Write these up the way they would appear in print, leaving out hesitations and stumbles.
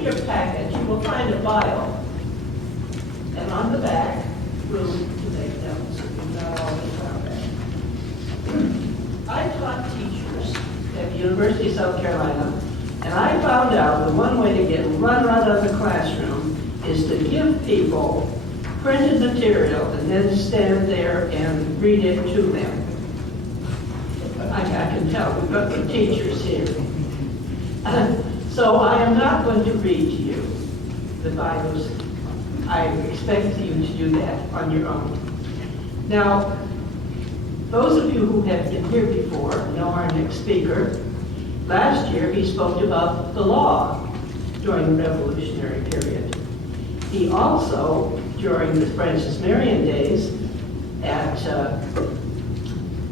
in your packet, you will find a bio. And on the back, room to make notes if you've not already found that. I taught teachers at the University of South Carolina, and I found out the one way to get run out of the classroom is to give people printed material and then stand there and read it to them. I can tell, we've got some teachers here. So I am not going to read to you the bios. I expect you to do that on your own. Now, those of you who have been here before know our next speaker. Last year, he spoke about the law during the Revolutionary period. He also, during the Marion days at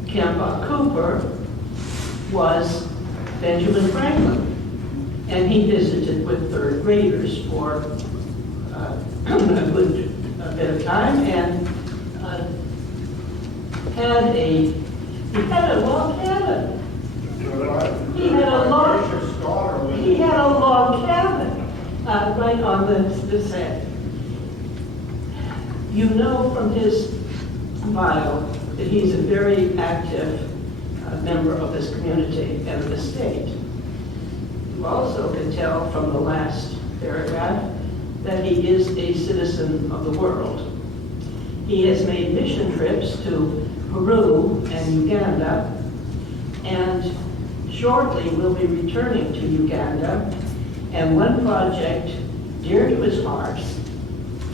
Camp on Cooper, was Benjamin Franklin. And he visited with third graders for a good bit of time, and he had a log cabin. He had a log cabin right on the set. You know from his bio that he's a very active member of this community and of the state. You also can tell from the last paragraph that he is a citizen of the world. He has made mission trips to Peru and Uganda, and shortly will be returning to Uganda. And one project dear to his heart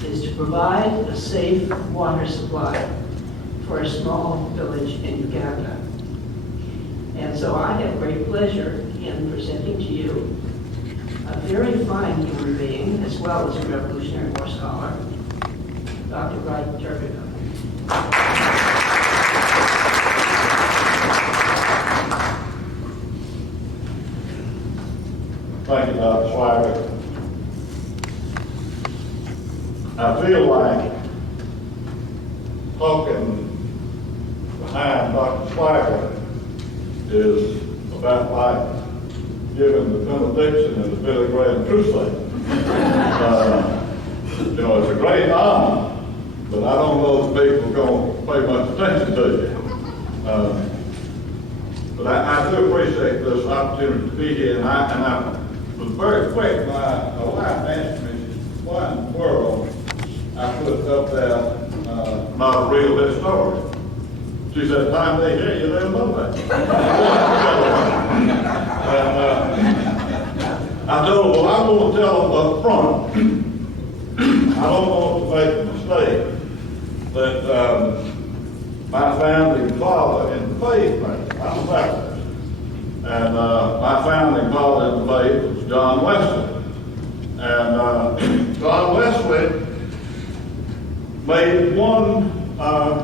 is to provide a safe water supply for a small village in Uganda. And so I have great pleasure in presenting to you a very fine human being, as well as a Revolutionary War scholar, Dr. Wright Turbeville. Thank you, Dr. Swagger. I feel like talking behind Dr. Swagger is about like giving the benediction in the Billy Graham crusade. It's a great honor, but I don't know if people are going to pay much attention to you. But I do appreciate this opportunity to be here, and I was very quick. My wife asked me, why in the world I put up there not a real historian. She said, time they hear you, they'll know that. I told her, well, I'm going to tell them up front, I don't want to make a mistake that my founding father in the faith made. I'm a Baptist. And my founding father in the faith was John Wesley. And John Wesley made one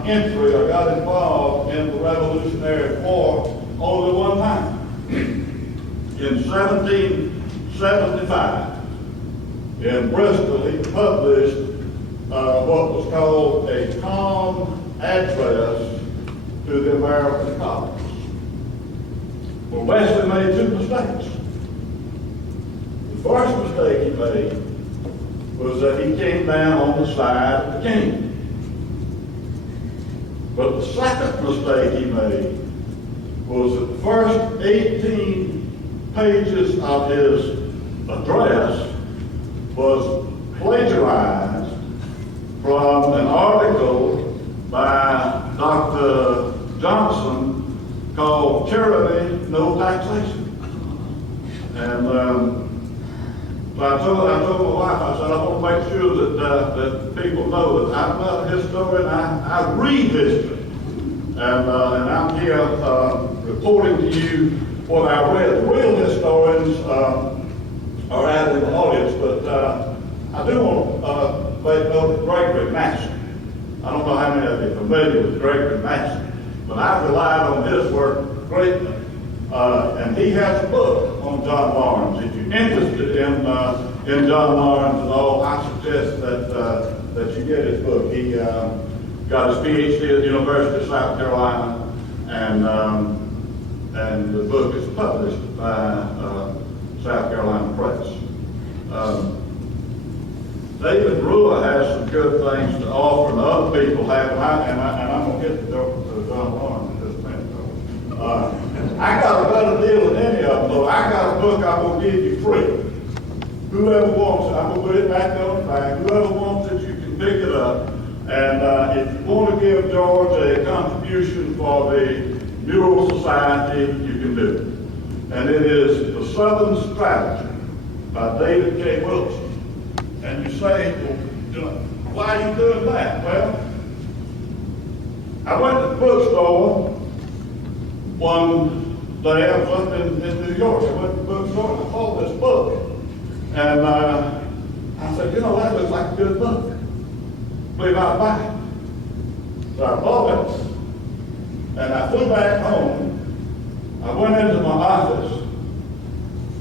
entry or got involved in the Revolutionary War only one time. In 1775, in Bristol, he published what was called a calm address to the American colonies. Well, Wesley made two mistakes. The first mistake he made was that he came down on the side of the king. But the second mistake he made was that the first 18 pages of his address was plagiarized from an article by Dr. Johnson called Tyranny, No Taxation. And so I told my wife, I said, I want to make sure that people know that I'm not a historian, I read history. And I'm here reporting to you what I read. The real historians are out in the audience, but I do want to make note of Gregory Mason. I don't know how many of you are familiar with Gregory Mason, but I've relied on his work greatly. And he has a book on John Lawrence. If you're interested in John Lawrence at all, I suggest that you get his book. He got his PhD at the University of South Carolina, and the book is published by South Carolina Press. David Brewer has some good things to offer, and other people have, and I'm gonna get to John Lawrence in just a minute, though. I got a better deal than any of them, though. I got a book I'm gonna give you free. Whoever wants it, I'm gonna put it back on the back. Whoever wants it, you can pick it up. And if you want to give George a contribution for the Mural Society, you can do it. And it is The Southern Strategy by David K. Wilson. And you say, well, why are you doing that? Well, I went to the bookstore one day. I was up in New York. I went to the bookstore and I saw this book. And I said, you know, that looks like a good book. I believe I'll buy it. So I bought it. And I flew back home. I went into my office.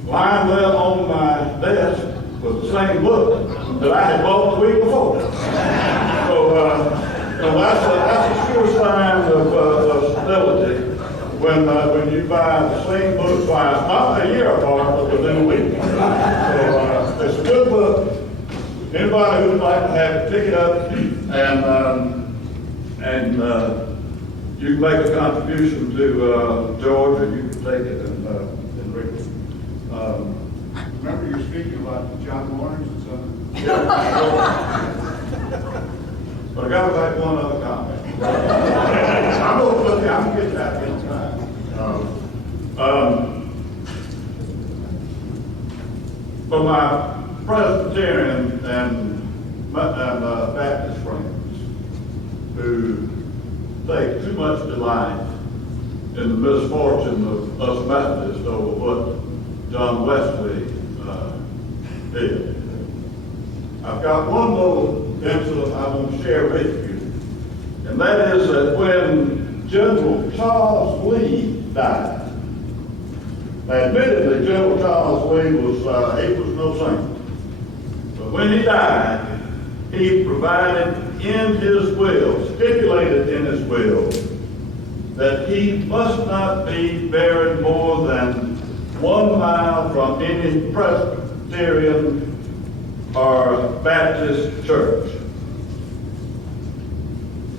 Lying there on my desk was the same book that I had bought the week before. So that's a sure sign of stability when you buy the same book twice, not a year apart, but within a week. So it's a good book. Anybody who'd like to have it, pick it up, and you can make a contribution to George, or you can take it and read it. Remember you're speaking about John Lawrence and something? Yeah. But I got to make one other comment. I'm going to get that in time. For my Presbyterian and Baptist friends who take too much delight in the misfortune of us Methodists over what John Wesley did. I've got one little incident I want to share with you, and that is that when General Charles Lee died, admittedly General Charles Lee was no saint, but when he died, he provided in his will, stipulated in his will, that he must not be buried more than 1 mile from any Presbyterian or Baptist church.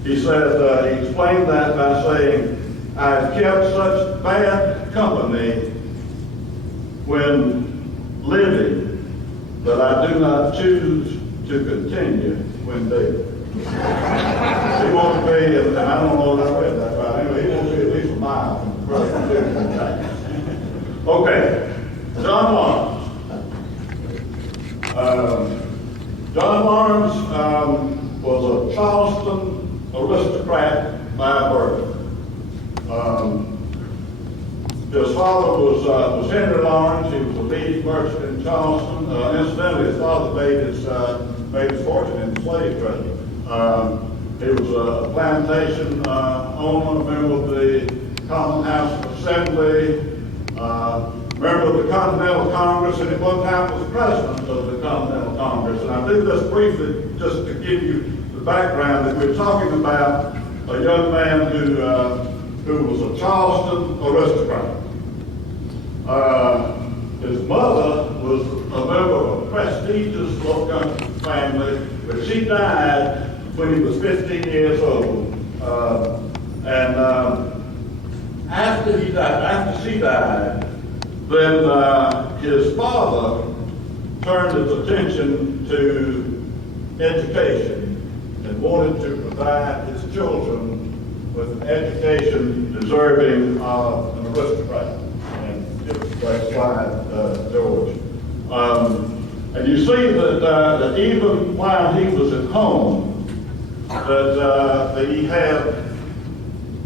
He said, he explained that by saying, I've kept such bad company when living that I do not choose to continue when dead. He wants to be, and I don't know if I read that right, anyway, he wants to be at least a mile from the Presbyterian church. Okay, John Lawrence. John Lawrence was a Charleston aristocrat by birth. His father was Henry Lawrence. He was a leading merchant in Charleston. Incidentally, his father made his fortune in the slave trade. He was a plantation owner, member of the Common House of Assembly, member of the Continental Congress, and at one time was president of the Continental Congress. And I do this briefly just to give you the background that we're talking about a young man who was a Charleston aristocrat. His mother was a member of a prestigious low country family, but she died when he was 15 years old. After she died, then his father turned his attention to education and wanted to provide his children with an education deserving of an aristocrat. And give us a great slide, George. And you see that even while he was at home, that he had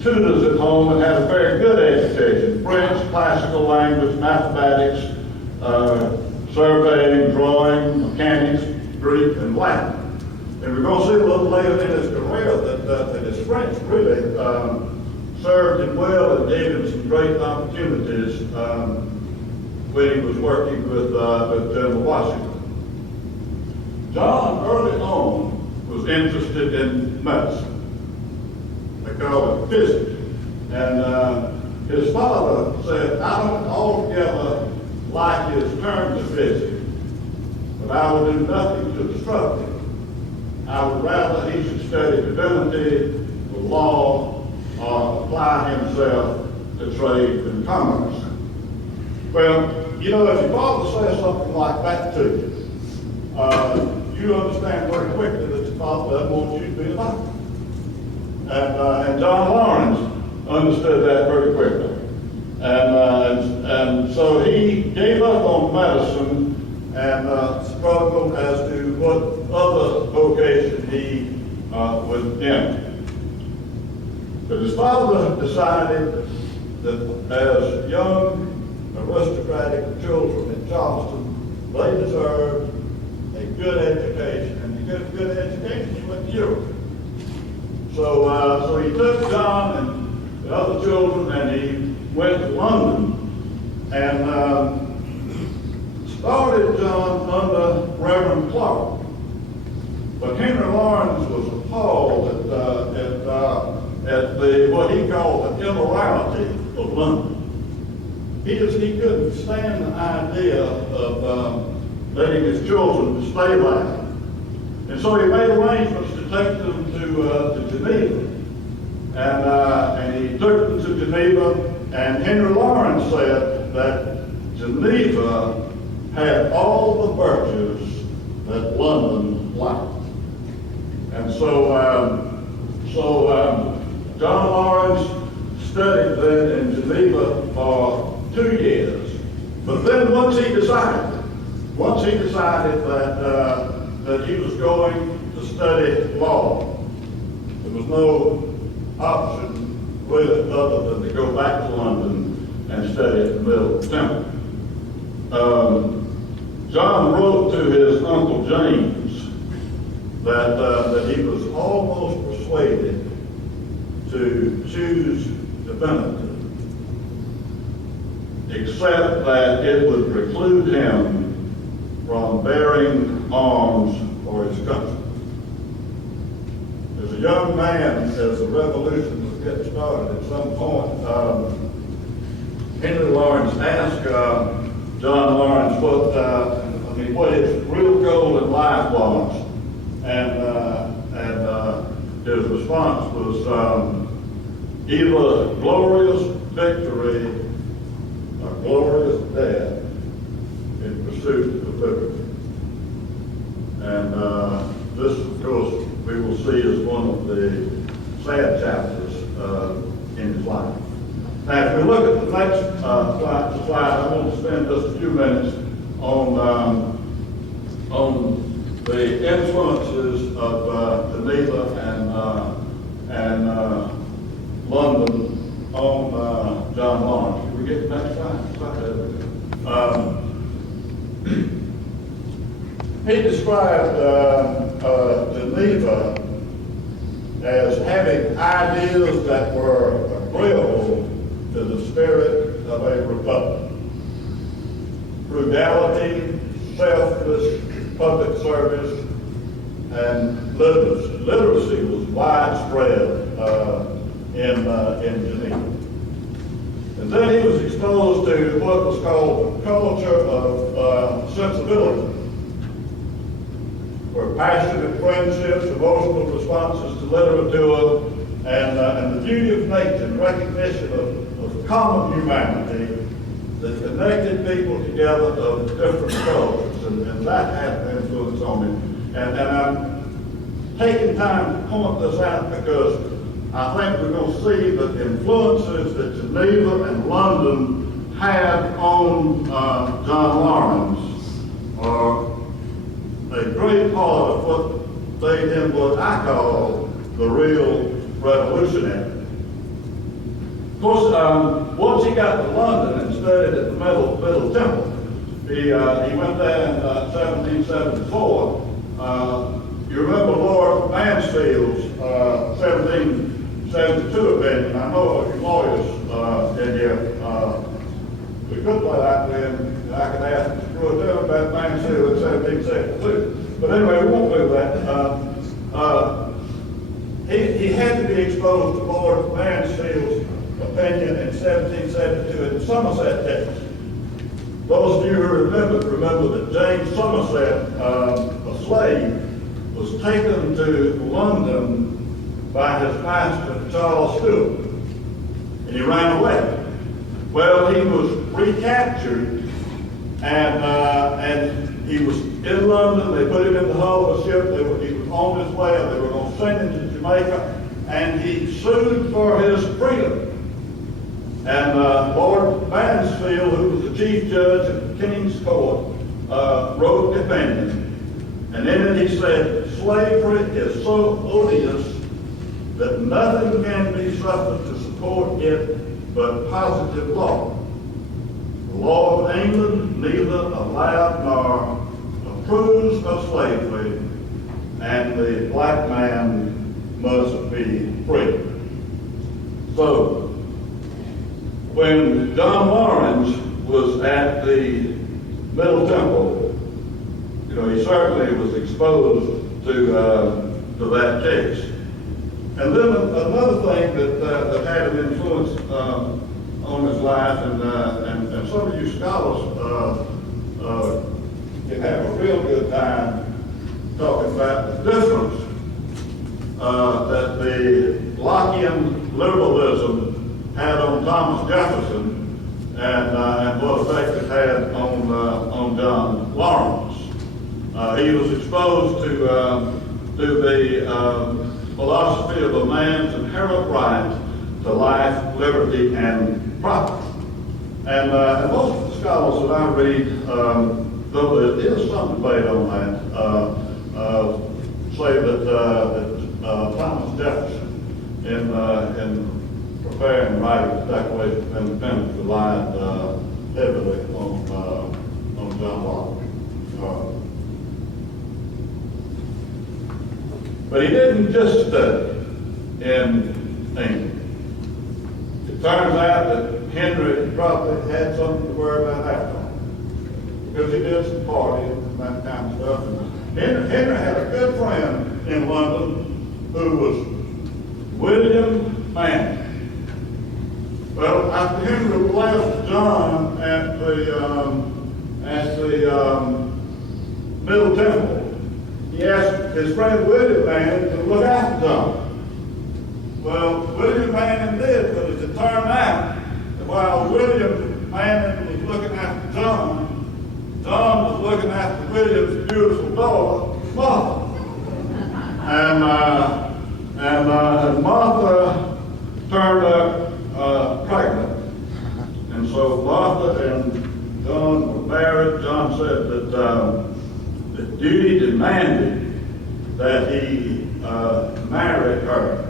tutors at home and had a very good education: French, classical language, mathematics, surveying, drawing, mechanics, Greek, and Latin. And we're going to see a little later in his career that his French really served him well and gave him some great opportunities when he was working with General Washington. John early on was interested in medicine. They call it physics. And his father said, I don't altogether like his turn to physics, but I will do nothing to disrupt it. I would rather he should study divinity, the law, or apply himself to trade and commerce. Well, you know, if your father says something like that to you, you understand very quickly that your father doesn't want you to be a doctor. And John Lawrence understood that very quickly. And so he gave up on medicine and struggled as to what other vocation he would enter. But his father decided that as young aristocratic children in Charleston, they deserved a good education, and to get a good education, he went to Europe. So he took John and the other children, and he went to London and started John under Reverend Clark. But Henry Lawrence was appalled at the what he called the immorality of London. He couldn't stand the idea of letting his children stay there. And so he made arrangements to take them to Geneva. And he took them to Geneva, and Henry Lawrence said that Geneva had all the virtues that London lacked. And so John Lawrence studied then in Geneva for 2 years. But then once he decided that he was going to study law, there was no option really other than to go back to London and study at the Middle Temple. John wrote to his Uncle James that he was almost persuaded to choose divinity, except that it would preclude him from bearing arms for his country. As a young man, as the revolution was getting started, at some point, Henry Lawrence asked John Lawrence what his real goal in life was, and his response was either glorious victory or glorious death in pursuit of liberty. And this, of course, we will see as one of the sad chapters in his life. Now, if we look at the next slide, I want to spend just a few minutes on the influences of Geneva and London on John Lawrence. Can we get the next slide? He described Geneva as having ideas that were agreeable to the spirit of a republic. Frugality, selfless public service, and literacy. Literacy was widespread in Geneva. And then he was exposed to what was called the culture of sensibility, where passionate friendships, emotional responses to literature, and the beauty of nature and recognition of common humanity that connected people together of different cultures, and that had an influence on him. And I'm taking time to point this out because I think we're going to see that the influences that Geneva and London had on John Lawrence are a great part of what made him what I call the real revolutionary. Of course, once he got to London and studied at the Middle Temple, he went there in 1774. You remember Lord Mansfield's 1772 opinion. I know a few lawyers in here. We could play that when I could ask Mr. Screw about Mansfield in 1772. But anyway, we won't do that. He had to be exposed to Lord Mansfield's opinion in 1772 in the Somerset case. Those of you who remember that James Somerset, a slave, was was taken to London by his pastor, Charles Stewart, and he ran away. Well, he was recaptured, and he was in London. They put him in the hull of a ship. He was on his way. They were going to send him to Jamaica, and he sued for his freedom. And Lord Mansfield, who was the chief judge of the King's Court, wrote the opinion. And in it he said, slavery is so odious that nothing can be suffered to support it but positive law. The law of England neither allowed nor approves of slavery, and the black man must be free. So, when John Lawrence was at the Middle Temple, he certainly was exposed to that case. And then another thing that had an influence on his life, and some of you scholars can have a real good time talking about the difference that the Lockean liberalism had on Thomas Jefferson and what effect it had on John Lawrence. He was exposed to the philosophy of a man's inherent right to life, liberty, and property. And most of the scholars that I read, though there is some debate on that, say that Thomas Jefferson, in preparing and writing the Declaration of Independence, relied heavily on John Locke. But he didn't just study in England. It turns out that Henry probably had something to worry about after all, because he did some partying and that kind of stuff. And Henry had a good friend in London who was William Manning. Well, after Henry left John at the Middle Temple, he asked his friend William Manning to look after John. Well, William Manning did, but as it turned out, that while William Manning was looking after John was looking after William's beautiful daughter, Martha. And Martha turned up pregnant. And so Martha and John were married. John said that duty demanded that he marry her.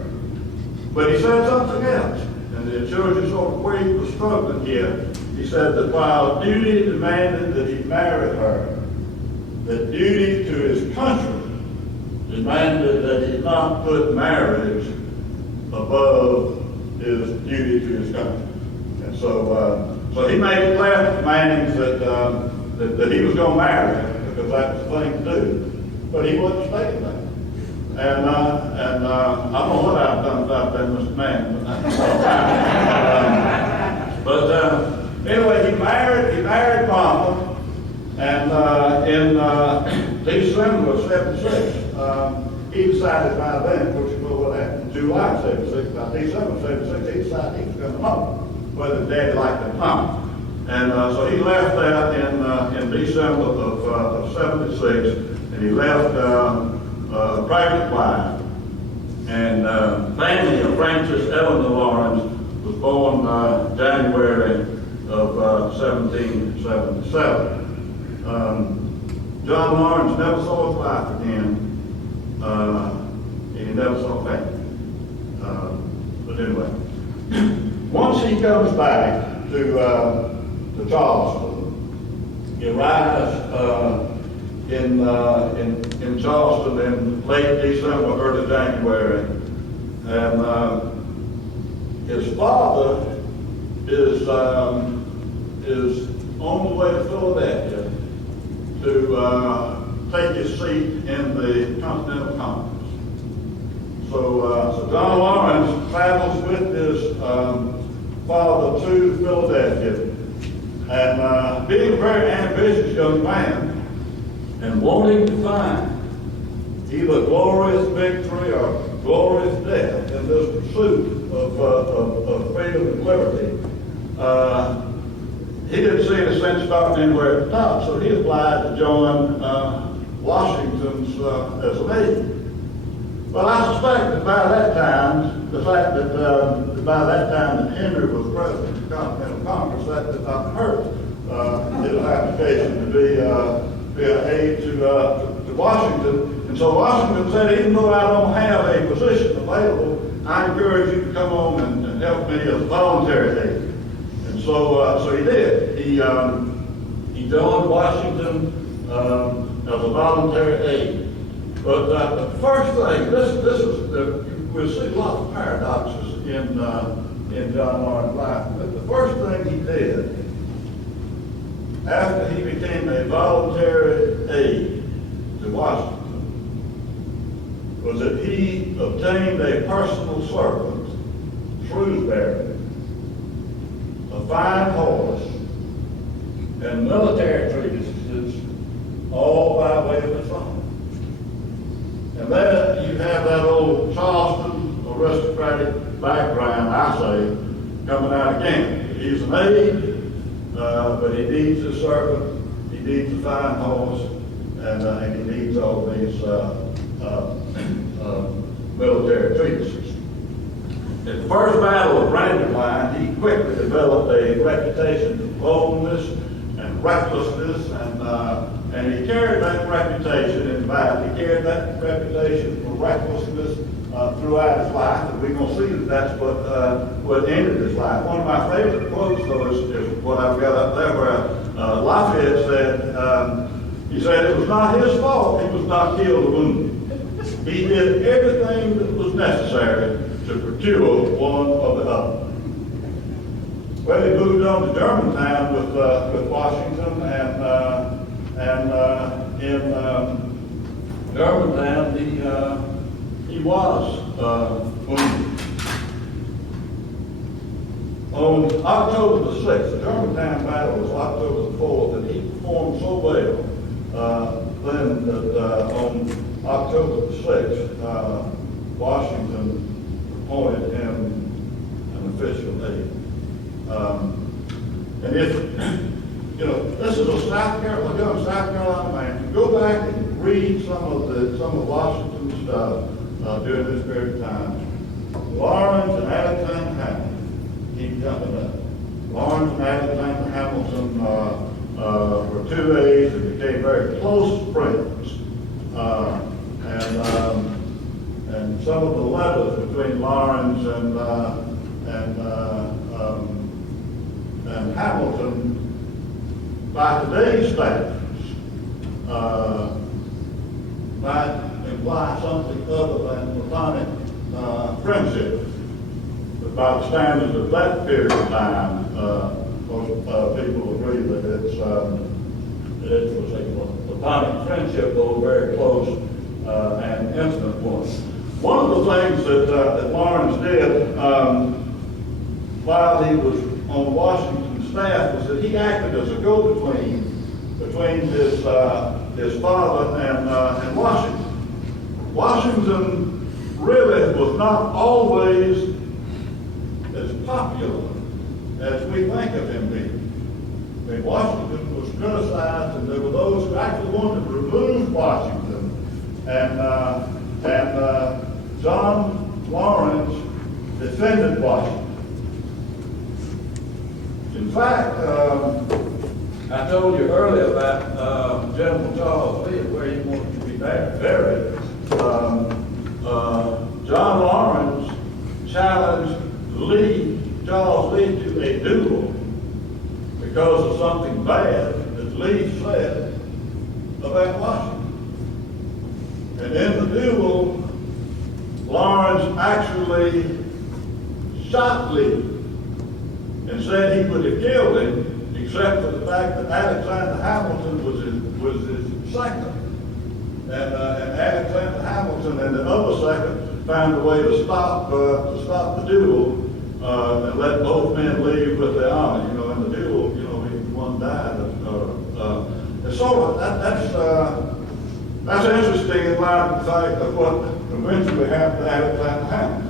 But he said something else, and it shows you sort of where he was struggling here. He said that while duty demanded that he marry her, that duty to his country demanded that he not put marriage above his duty to his country. And so he made it clear to Mannings that he was going to marry her, because that was the thing to do, but he wasn't stating that. And I don't know what I've done about that, Mr. Manning, but anyway, he married Martha, and in December of '76, he decided by then, which is what happened in July of '76, by December of '76, he decided he was going to home, whether Daddy liked it or not. And so he left there in December of '76, and he left a pregnant wife. And family of Frances Eleanor Lawrence was born January of 1777. John Lawrence never saw his wife again, and he never saw family. But anyway, once he comes back to Charleston, he arrives in Charleston in late December, early January, and his father is on the way to Philadelphia to take his seat in the Continental Congress. So John Lawrence travels with his father to Philadelphia, and being a very ambitious young man, and wanting to find either glorious victory or glorious death in this pursuit of freedom and liberty. He didn't see any sense starting anywhere at the top, so he applied to join Washington's as a Navy. Well, I suspect that by that time, the fact that by that time that Henry was president of the Continental Congress, that did not hurt his application to be an aide to Washington. And so Washington said, even though I don't have a position available, I encourage you to come on and help me as a voluntary aide. And so he did. He joined Washington as a voluntary aide. But the first thing, we'll see a lot of paradoxes in John Lawrence life. But the first thing he did after he became a voluntary aide to Washington was that he obtained a personal servant, Shrewsbury, a fine horse, and military treatises, all by way of his own. And then you have that old Charleston aristocratic background, I say, coming out again. He's an aide, but he needs a servant, he needs a fine horse, and he needs all these military treatises. In the first battle of Brandywine, he quickly developed a reputation for boldness and recklessness, and he carried that reputation in battle. He carried that reputation for recklessness throughout his life, and we're going to see that that's what ended his life. One of my favorite quotes, though, is what I've got up there, where Lafayette said, he said it was not his fault he was not killed or wounded. He did everything that was necessary to procure one or the other. Well, he moved on to Germantown with Washington, and in Germantown he was wounded. On October the 6th, the Germantown battle was October the 4th, and he performed so well then that on October the 6th, Washington appointed him an official aide. And if, this is a South Carolina man. You go back and read some of Washington's stuff during this period of time. Lawrence and Alexander Hamilton keep coming up. Lawrence and Alexander Hamilton were two aides that became very close friends. And some of the letters between Lawrence and Hamilton, by today's standards, might imply something other than platonic friendship. But by the standards of that period of time, most people agree that it was a platonic friendship, though very close and intimate one. One of the things that Lawrence did while he was on Washington's staff was that he acted as a go-between between his father and Washington. Washington really was not always as popular as we think of him being. I mean, Washington was criticized, and there were those who actually wanted to remove Washington. And John Lawrence defended Washington. In fact, I told you earlier about General Charles Lee, where he wanted to be buried. John Lawrence challenged Charles Lee to a duel because of something bad that Lee said about Washington. And in the duel, Lawrence actually shot Lee and said he would have killed him, except for the fact that Alexander Hamilton was his second. And Alexander Hamilton and the other second found a way to stop the duel and let both men leave with their honor. In the duel, one died. And so That's interesting in light of the fact of what eventually happened at that time.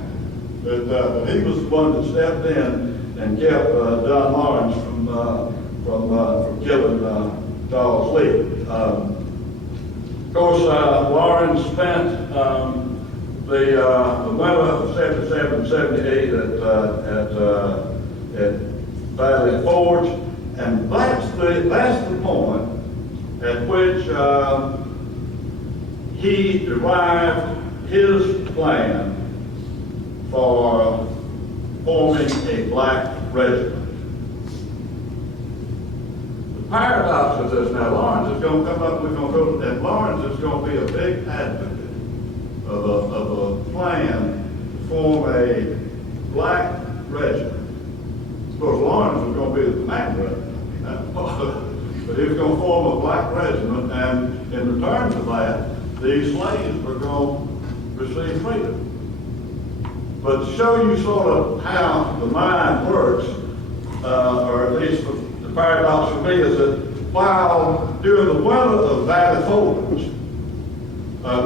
That he was the one that stepped in and kept John Lawrence from killing Charles Lee. Of course, Lawrence spent the winter of 77, 78 at Valley Forge, and that's the point at which he derived his plan for forming a black regiment. The paradox of this now, Lawrence is going to come up, we're going to go, and Lawrence is going to be a big advocate of a plan to form a black regiment. Of course, Lawrence was going to be the commander, but he was going to form a black regiment, and in return for that, these slaves were going to receive freedom. But to show you sort of how the mind works, or at least the paradox for me is that while during the winter of Valley Forge,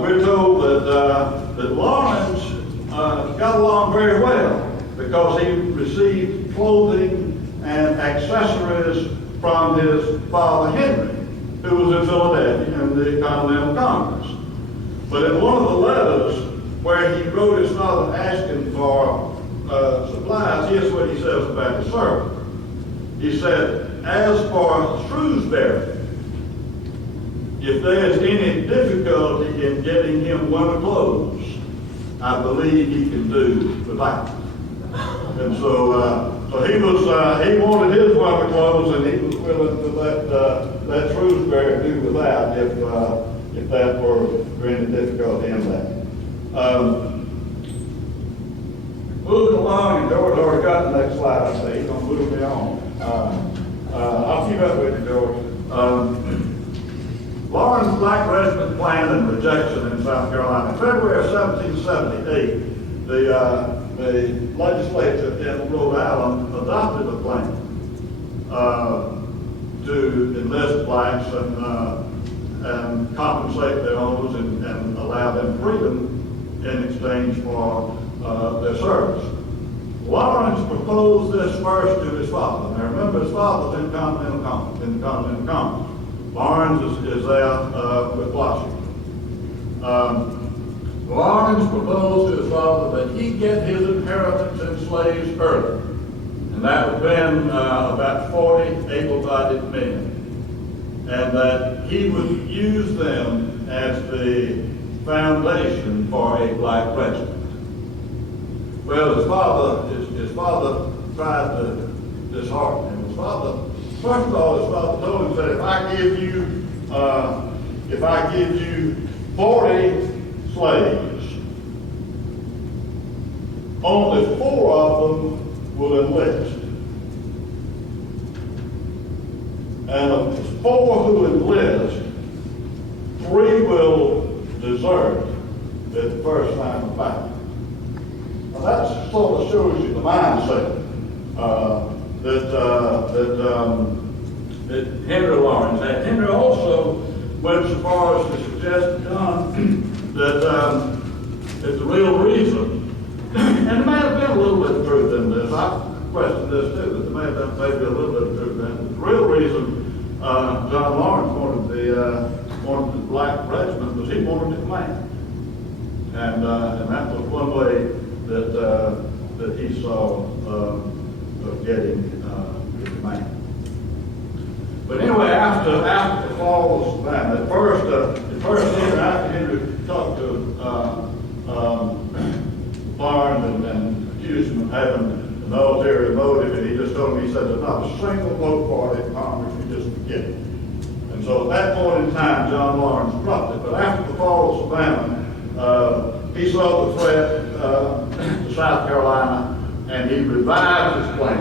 we're told that Lawrence got along very well because he received clothing and accessories from his father Henry, who was in Philadelphia in the Continental Congress. But in one of the letters where he wrote his father asking for supplies, here's what he says about his servant. He said, "As for Shrewsbury, if there is any difficulty in getting him winter clothes, I believe he can do without." And so he wanted his winter clothes, and he was willing to let Shrewsbury do without if that were any difficulty in that. Moving along, and George already got the next slide. I say he's gonna move me on. I'll keep up with you, George. Lawrence's Black Regiment plan and rejection in South Carolina. In February of 1778, the legislature in Rhode Island adopted a plan to enlist blacks and compensate their owners and allow them freedom in exchange for their service. Lawrence proposed this first to his father. Now remember, his father was in the Continental Congress. Lawrence is there with Washington. Lawrence proposed to his father that he get his inheritance in slaves early. And that would have been about 40 able-bodied men. And that he would use them as the foundation for a black regiment. Well, his father tried to dishearten him. First of all, his father told him that if I give you 40 slaves, only 4 of them will enlist. And of the 4 who enlist, 3 will desert at the first line of battle. Now that sort of shows you the mindset that Henry Lawrence had. Henry also went so far as to suggest to John that the real reason, and there may have been a little bit of truth in this, I question this too, that there may have been maybe a little bit of truth in it. The real reason John Lawrence wanted the black regiment was he wanted to command. And that was one way that he saw of getting the command. But anyway, after the fall of Savannah, the first year after Henry talked to Barnes and accused him of having an ulterior motive, and he just told him, he said, "There's not a single vote for it in Congress, you just forget it." And so at that point in time, John Lawrence dropped it. But after the fall of Savannah, he saw the threat to South Carolina, and he revived his plan.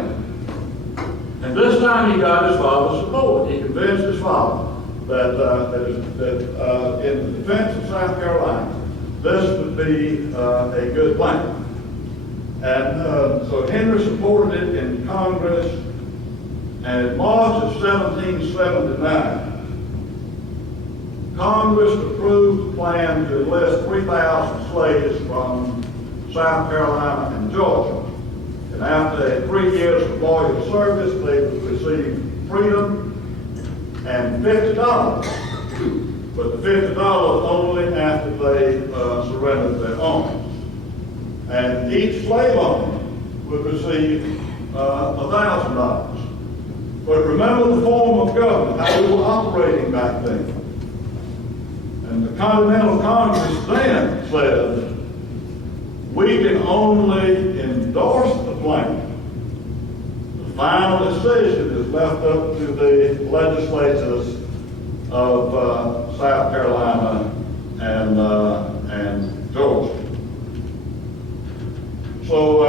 And this time he got his father's support. He convinced his father that in the defense of South Carolina, this would be a good plan. And so Henry supported it in Congress, and in March of 1779, Congress approved the plan to enlist 3,000 slaves from South Carolina and Georgia. And after 3 years of loyal service, they would receive freedom and $50. But the $50 only after they surrendered their arms. And each slave owner would receive $1,000. But remember the form of government, how we were operating back then. And the Continental Congress then said, we can only endorse the plan. The final decision is left up to the legislatures of South Carolina and Georgia. So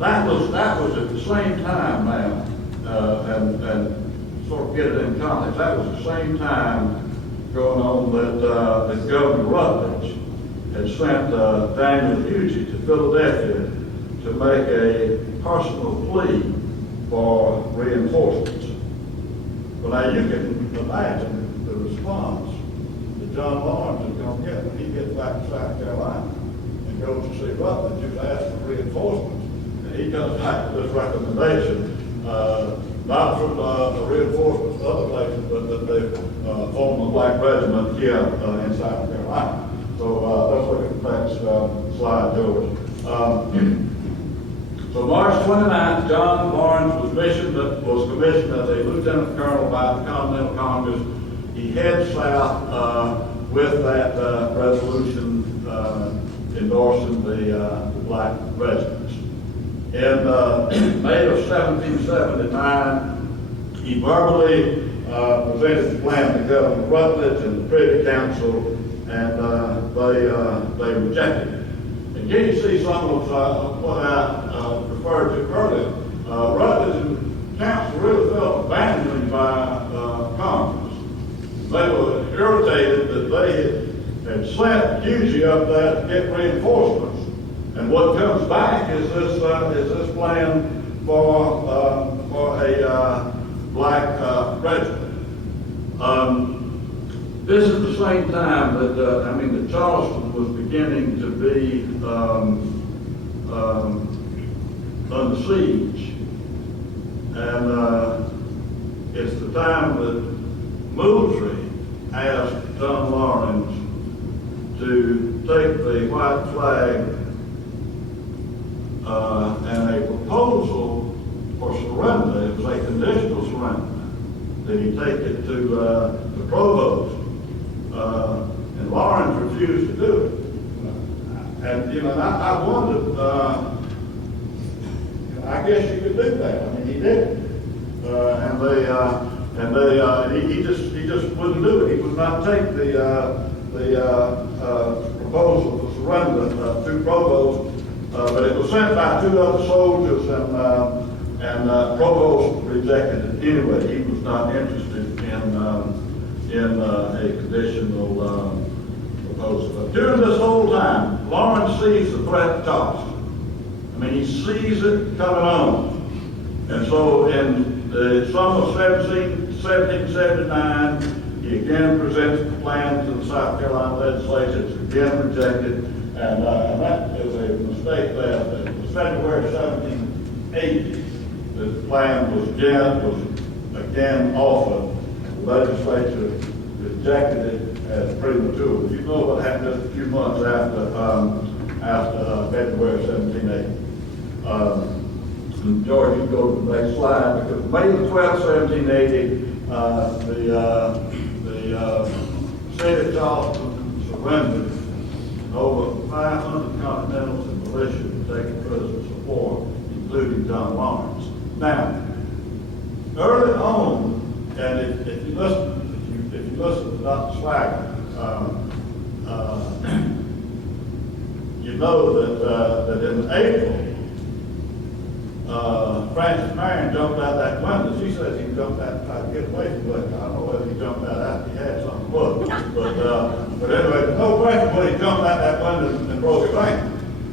that was at the same time now, and sort of get it in context. That was the same time going on that Governor Rutledge had sent Daniel Hughes to Philadelphia to make a personal plea for reinforcements. Well, now you can imagine the response that John Lawrence is going to get when he gets back to South Carolina and goes to see Rutledge, who's asked for reinforcements. And he comes back with this recommendation, not from the reinforcements of other places, but that they form a black regiment here in South Carolina. So let's look at the next slide, George. So March 29th, John Lawrence was commissioned as a lieutenant colonel by the Continental Congress. He heads south with that resolution endorsing the black regiments. In May of 1779, he verbally presented the plan to Governor Rutledge and the Privy Council, and they rejected it. And here you see some of what I referred to earlier. Rutledge and Council really felt abandoned by Congress. They were irritated that they had sent Hughes up there to get reinforcements. And what comes back is this plan for a black regiment. This is the same time that that Charleston was beginning to be under siege, and it's the time that Moultrie asked John Lawrence to take the white flag and a proposal for surrender. It was a conditional surrender, that he take it to the provost. And Lawrence refused to do it. And I wondered, I guess you could do that. I mean, he did. He just wouldn't do it. He would not take the proposal to surrender to provost. But it was sent by 2 other soldiers, and provost rejected it anyway. He was not interested in a conditional proposal. But during this whole time, Lawrence sees the threat of Charleston. I mean, he sees it coming on. And so in the summer of 1779, he again presents the plan to the South Carolina legislature. It's again rejected. And that is a mistake there. It was February 1780 that the plan was again offered. The legislature rejected it as premature. You know what happened just a few months after February 1780. George, you go to the next slide, because May the 12th, 1780, the state of Charleston surrendered. Over 500 Continentals and militia were taken prisoners of war, including John Lawrence. Now, early on, and if you listen to Dr. Swagger, you know that in April, Francis Marion jumped out that window. She says he jumped out to try to get away from it. I don't know whether he jumped out after he had something booked, but anyway, there's no question when he jumped out that window and broke his ankle.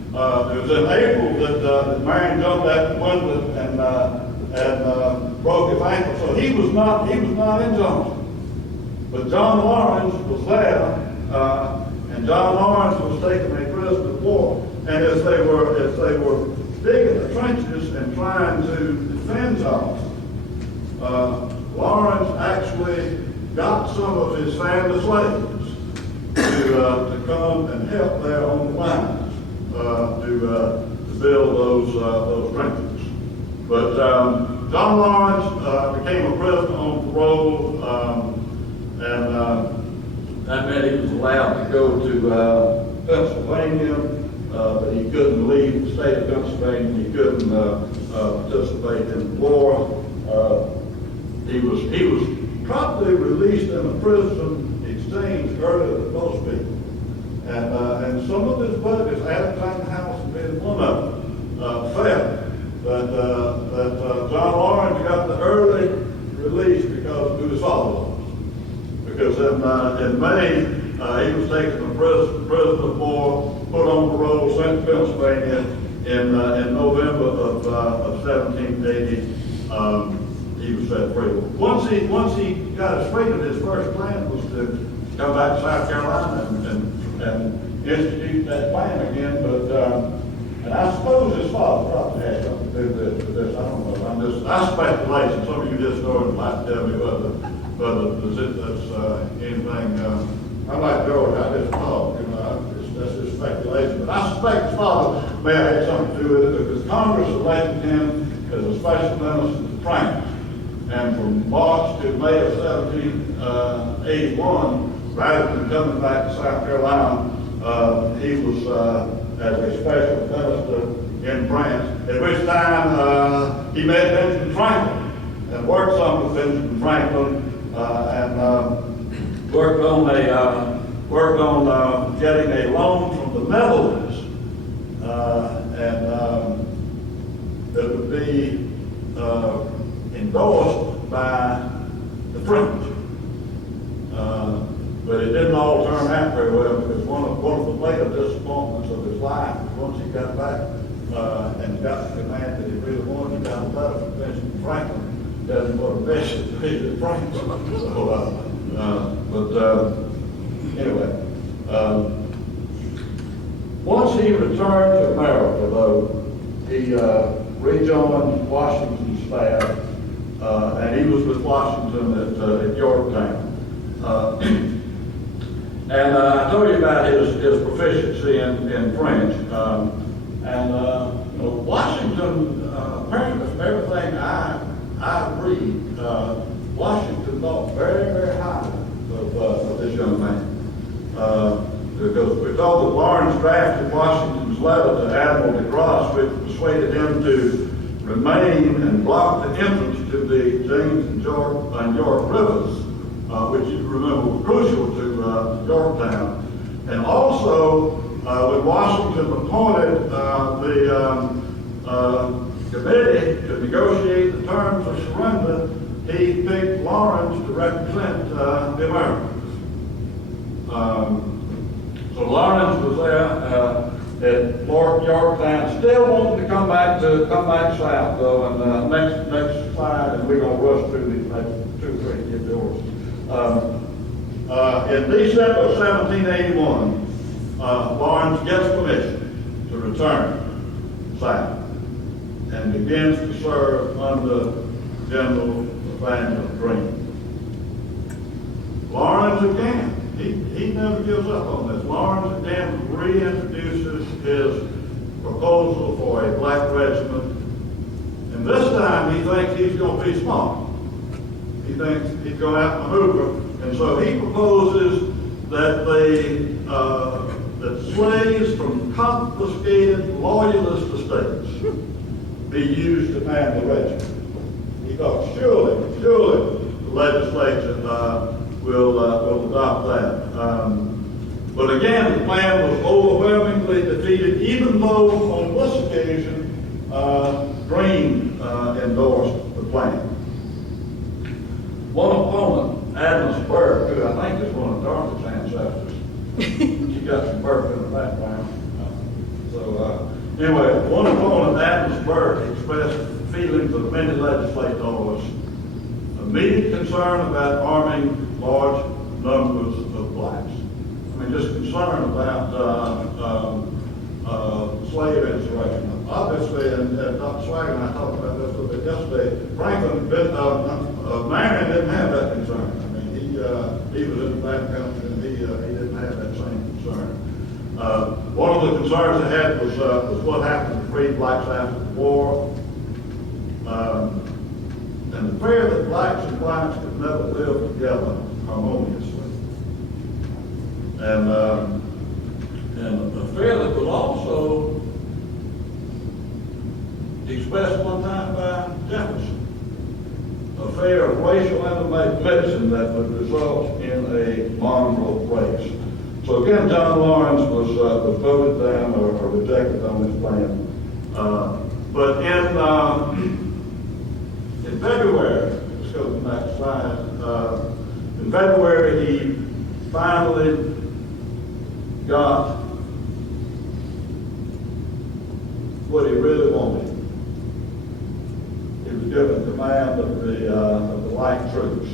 It was in April that Marion jumped out the window and broke his ankle. So he was not in Johnson. But John Lawrence was there, and John Lawrence was taking a prisoner of war. And as they were digging the trenches and trying to defend Thomas, Lawrence actually got some of his family slaves to come and help there on the lines to build those trenches. But John Lawrence became a prisoner on parole, and that meant he was allowed to go to Pennsylvania, but he couldn't leave the state of Pennsylvania. He couldn't participate in the war. He was probably released in a prison exchange earlier than most people. And some of his buddies, Alexander House being one of them, felt that John Lawrence got the early release because of who his father was. Because in May, he was taken to prisoner of war, put on parole, sent to Pennsylvania. In November of 1780, he was set free. Once he got it straightened, his first plan was to come back to South Carolina and institute that plan again. But and I suppose his father probably had something to do with this. I don't know. That's speculation. Some of you just know and might tell me whether that's anything. I'm like George. I just thought, that's just speculation. But I suspect his father may have had something to do with it because Congress elected him as a special minister to France. And from March to May of 1781, rather than coming back to South Carolina, he was as a special minister in France, at which time he met Benjamin Franklin and worked some with Benjamin Franklin and worked on getting a loan from the Netherlands, and that would be endorsed by the French. But it didn't all turn out very well because one of the later disappointments of his life was once he got back and got the command that he really wanted, he got a letter from Benjamin Franklin telling him what a message he did France. Anyway, once he returned to America, though, he rejoined Washington's staff, and he was with Washington at Yorktown. And I told you about his proficiency in French. Washington, apparently from everything I read, Washington thought very, very highly of this young man. Because we're told that Lawrence drafted Washington's letter to Admiral de Grasse, which persuaded him to remain and block the entrance to the James and York rivers, which you remember were crucial to Yorktown. And also, when Washington appointed the committee to negotiate the terms of surrender, he picked Lawrence to represent the Americans. So Lawrence was there at Yorktown, still wanting to come back south though. And next slide, and we're gonna rush through these next 2 or 3 doors. In December of 1781, Lawrence gets permission to return south and begins to serve under General Nathaniel Greene. Lawrence again, he never gives up on this. Lawrence again reintroduces his proposal for a black regiment, and this time he thinks he's going to be smart. He thinks he's going to outmaneuver, and so he proposes that that slaves from confiscated loyalist estates be used to man the regiment. He thought surely the legislature will adopt that. But again, the plan was overwhelmingly defeated, even though on this occasion Greene endorsed the plan. One opponent, Agnes Burke, who I think is one of Dorothy's ancestors, she got some Burke in the background. Anyway, one opponent, Agnes Burke, expressed feelings of many legislators, immediate concern about arming large numbers of blacks. I mean, just concerned about slave insurrection. Obviously, and Dr. Swagger and I talked about this a little bit yesterday, Marion didn't have that concern. I mean, he was in the black country and he didn't have that same concern. One of the concerns they had was what happened to free blacks after the war. And the fear that blacks and whites could never live together harmoniously. And a fear that was also expressed one time by Jefferson. A fear of racial intermixing that would result in a mongrel race. So again, John Lawrence was voted down or rejected on this plan. But in February, let's go to the next slide. In February, he finally got what he really wanted. He was given command of the white troops.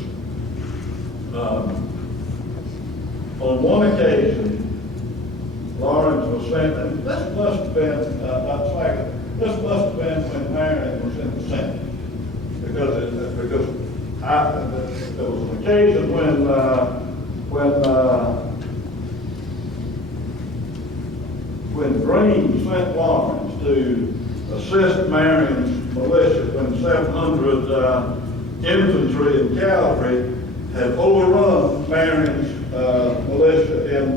On one occasion, Lawrence was sent, and this must have been, this must have been when Marion was in the Senate. Because there was an occasion when Green sent Lawrence to assist Marion's militia when 700 infantry and cavalry had overrun Marion's militia in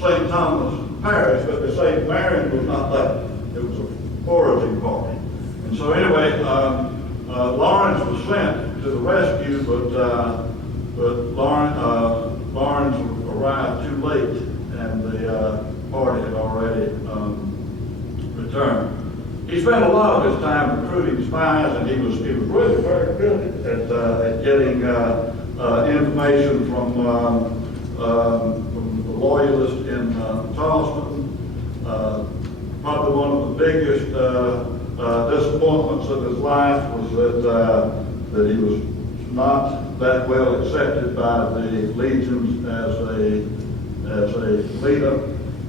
St. Thomas Parish, but they say Marion was not there. It was a foraging party. And so anyway, Lawrence was sent to the rescue, but Lawrence arrived too late, and the party had already returned. He spent a lot of his time recruiting spies, and he was really very good at getting information from the loyalists in Charleston. Probably one of the biggest disappointments of his life was that he was not that well accepted by the legions as a leader.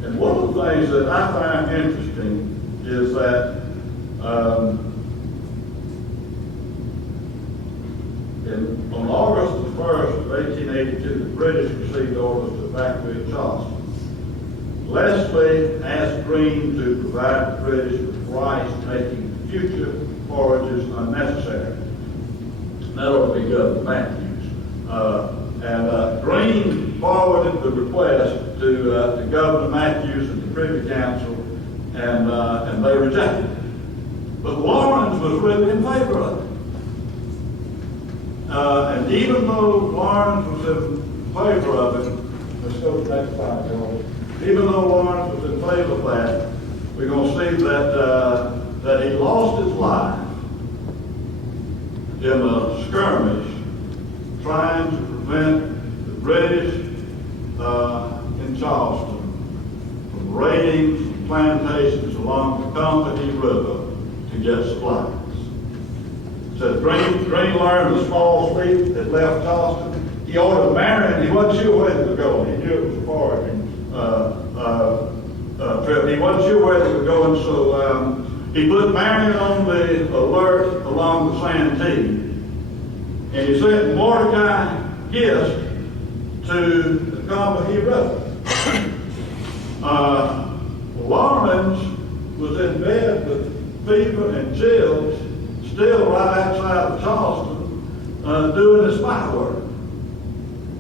And one of the things that I find interesting is that on August the 1st of 1882, the British received orders to evacuate Charleston. Leslie asked Greene to provide the British with rice, making future forages unnecessary. That ought to be Governor Matthews. And Greene forwarded the request to Governor Matthews and the Privy Council, and they rejected it. But Lawrence was really in favor of it. And even though Lawrence was in favor of it, let's go to the next slide, George. Even though Lawrence was in favor of that, we're going to see that he lost his life in a skirmish trying to prevent the British in Charleston from raiding some plantations along the Company River to get supplies. So Greene learned a small fleet that left Charleston. He ordered Marion. He wasn't sure where they were going. He knew it was a foraging trip. He wasn't sure where they were going, so he put Marion on the alert along the Santee. And he sent Mordecai Gist to the Company River. Lawrence was in bed with fever and chills, still right outside of Charleston, doing his spy work.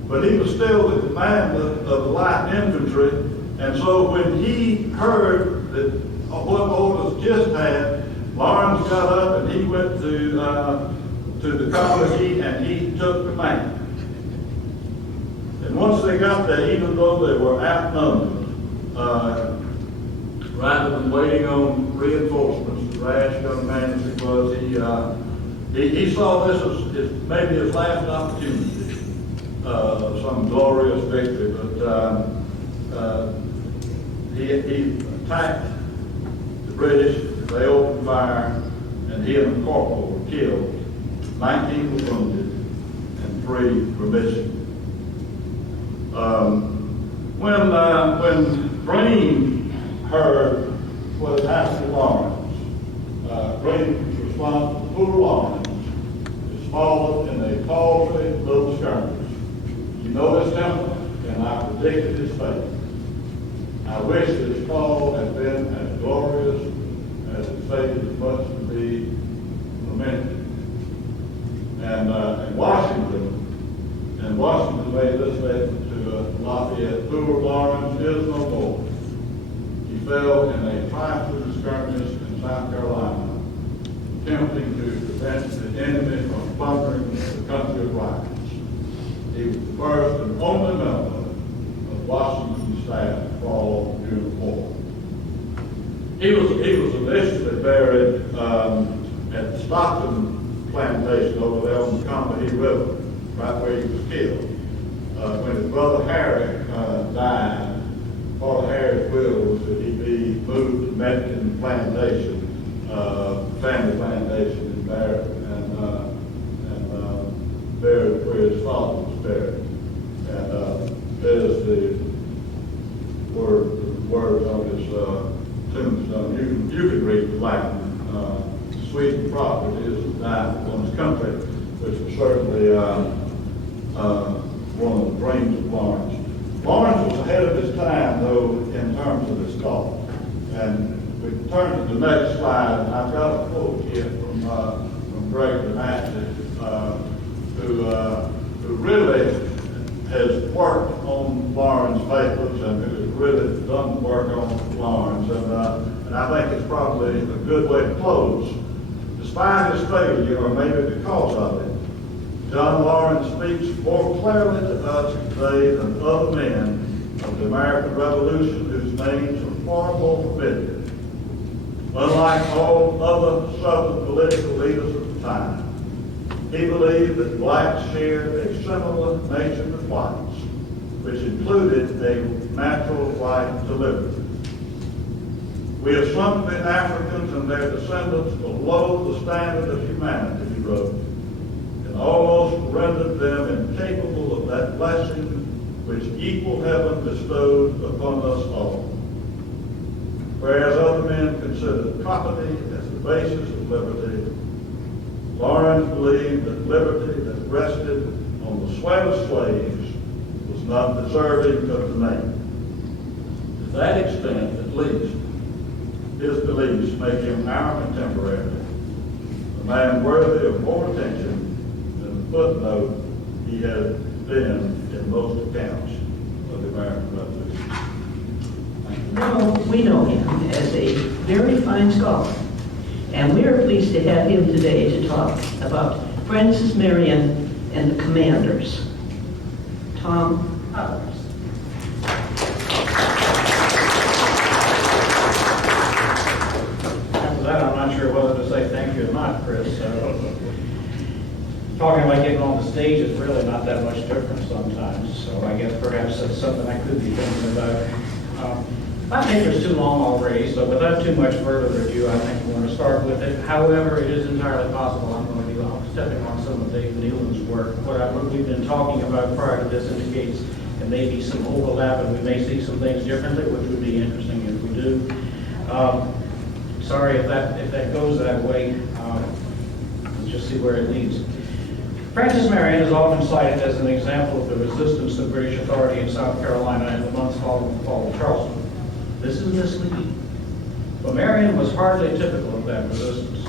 But he was still the commander of the light infantry, and so when he heard that what orders Gist had, Lawrence got up and he went to the company and he took command. And once they got there, even though they were outnumbered, rather than waiting on reinforcements, the rash young man as he was, he saw this as maybe his last opportunity of some glorious victory. But he attacked the British. They opened fire, and he and a corporal were killed. 19 were wounded, and 3 were missing. When Green heard what had happened to Lawrence, Green was responsible for poor Lawrence is fallen in a paltry little skirmish. You know his temper, and I predicted his fate. I wish his fall had been as glorious as his fate is much to be lamented. And Washington made this statement to Lafayette: "Poor Lawrence is no more. He fell in a trifling skirmish in South Carolina, attempting to prevent the enemy from plundering the country of Wright. He was the first and only member of Washington's staff to fall during the war." He was initially buried at the Stockton plantation over there on the Combahee River, right where he was killed. When his brother Harry died, part of Harry's will was that he be moved to Metcalfe Plantation, family plantation in Barrett, and buried where his father was buried. And there's the words on his tombstone. You can read the Latin. Sweet prophet is to die for his country, which was certainly one of the dreams of Lawrence. Lawrence was ahead of his time, though, in terms of his thought. And we turn to the next slide, and I've got a quote here from Greg Massey, who really has worked on Lawrence papers and who has really done work on Lawrence. And I think it's probably a good way to close. Despite his failure, or maybe because of it, John Lawrence speaks more clearly to us today than other men of the American Revolution whose names are far more familiar. Unlike all other Southern political leaders of the time, he believed that blacks shared a similar nature with whites, which included a natural right to liberty. "We have sunk the Africans and their descendants below the standard of humanity," he wrote, "and almost rendered them incapable of that blessing which equal heaven bestowed upon us all. Whereas other men considered property as the basis of liberty, Lawrence believed that liberty that rested on the sweat of slaves was not deserving of the name. To that extent, at least, his beliefs make him our contemporary, a man worthy of more attention than the footnote he has been in most accounts of the American Revolution." Well, we know him as a very fine scholar, and we are pleased to have him today to talk about Francis Marion and the Commanders. Tom Powers. After that, I'm not sure whether to say thank you or not, Chris. Talking about getting on the stage is really not that much different sometimes, so I guess perhaps that's something I could be thinking about. My paper's too long already, so without too much further ado, I think we're going to start with it. However, it is entirely possible I'm going to be stepping on some of Dave Nealon's work. What we've been talking about prior to this indicates there may be some overlap, and we may see some things differently, which would be interesting if we do. Sorry if that goes that way. Let's just see where it leads. Francis Marion is often cited as an example of the resistance to British authority in South Carolina in the months following the fall of Charleston. This is misleading, but Marion was hardly typical of that resistance.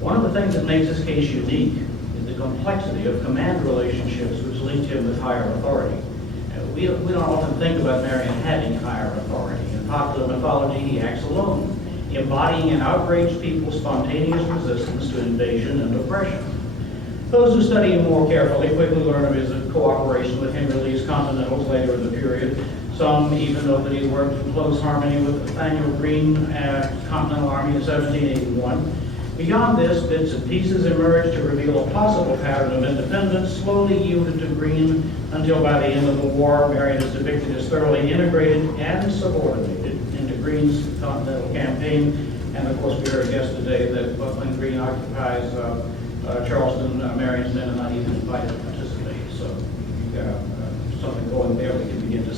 One of the things that makes this case unique is the complexity of command relationships which linked him with higher authority. We don't often think about Marion having higher authority. In popular mythology, he acts alone, embodying an outraged people's spontaneous resistance to invasion and oppression. Those who study him more carefully quickly learn of his cooperation with Henry Lee's Continentals later in the period. Some even know that he worked in close harmony with Nathaniel Greene Continental Army in 1781. Beyond this, bits and pieces emerged to reveal a possible pattern of independence, slowly yielded to Greene until by the end of the war, Marion is depicted as thoroughly integrated and subordinated into Greene's Continental campaign. And of course, we heard yesterday that when Greene occupies Charleston, Marion's men are not even invited to participate. So you've got something going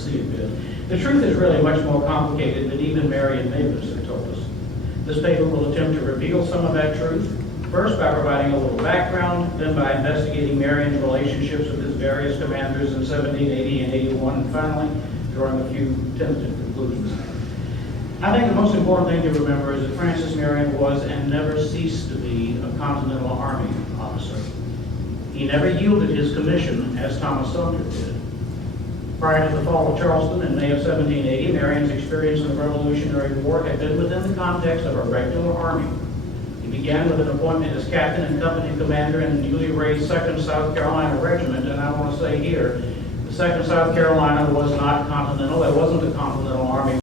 see a bit. The truth is really much more complicated than even Marion neighbors have told us. This paper will attempt to reveal some of that truth, first by providing a little background, then by investigating Marion's relationships with his various commanders in 1780 and 81, and finally drawing a few tentative conclusions. I think the most important thing to remember is that Francis Marion was and never ceased to be a Continental Army officer. He never yielded his commission as Thomas Sumter did. Prior to the fall of Charleston in May of 1780, Marion's experience in the Revolutionary War had been within the context of a regular army. He began with an appointment as captain and company commander in the newly raised 2nd South Carolina Regiment, and I want to say here, the 2nd South Carolina was not Continental. It wasn't the Continental Army